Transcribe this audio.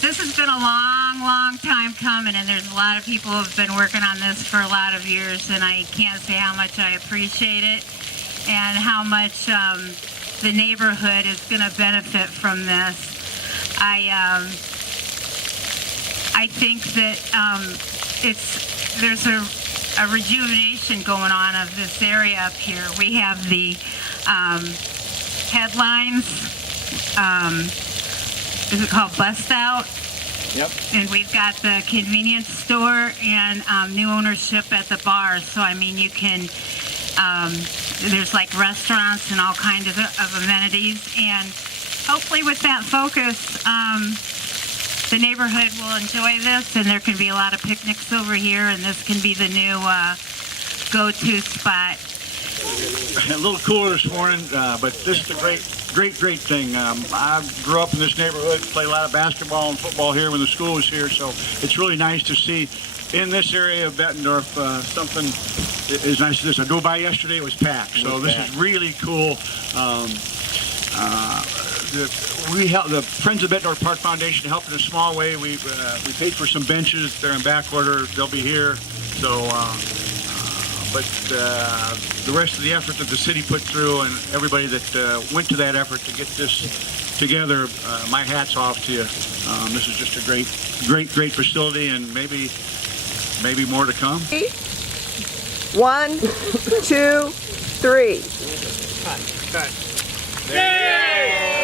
This has been a long time coming, and there's a lot of people who have been working on this for a lot of years, and I can't say how much I appreciate it and how much the neighborhood is going to benefit from this. I think that there's a rejuvenation going on of this area up here. We have the headlines. Is it called Bust Out? Yep. And we've got the convenience store and new ownership at the bar. So I mean, you can. There's like restaurants and all kinds of amenities, and hopefully with that focus, the neighborhood will enjoy this, and there can be a lot of picnics over here, and this can be the new go-to spot. A little cooler this morning, but this is a great thing. I grew up in this neighborhood, played a lot of basketball and football here when the school was here, so it's really nice to see in this area of Bettendorf something as nice as this. I drove by yesterday, it was packed, so this is really cool. The Friends of Bettendorf Park Foundation helped in a small way. We paid for some benches. They're in back order. They'll be here. So, but the rest of the effort that the city put through and everybody that went to that effort to get this together, my hat's off to you. This is just a great facility, and maybe more to come. 1, 2, 3. Cut. Yay!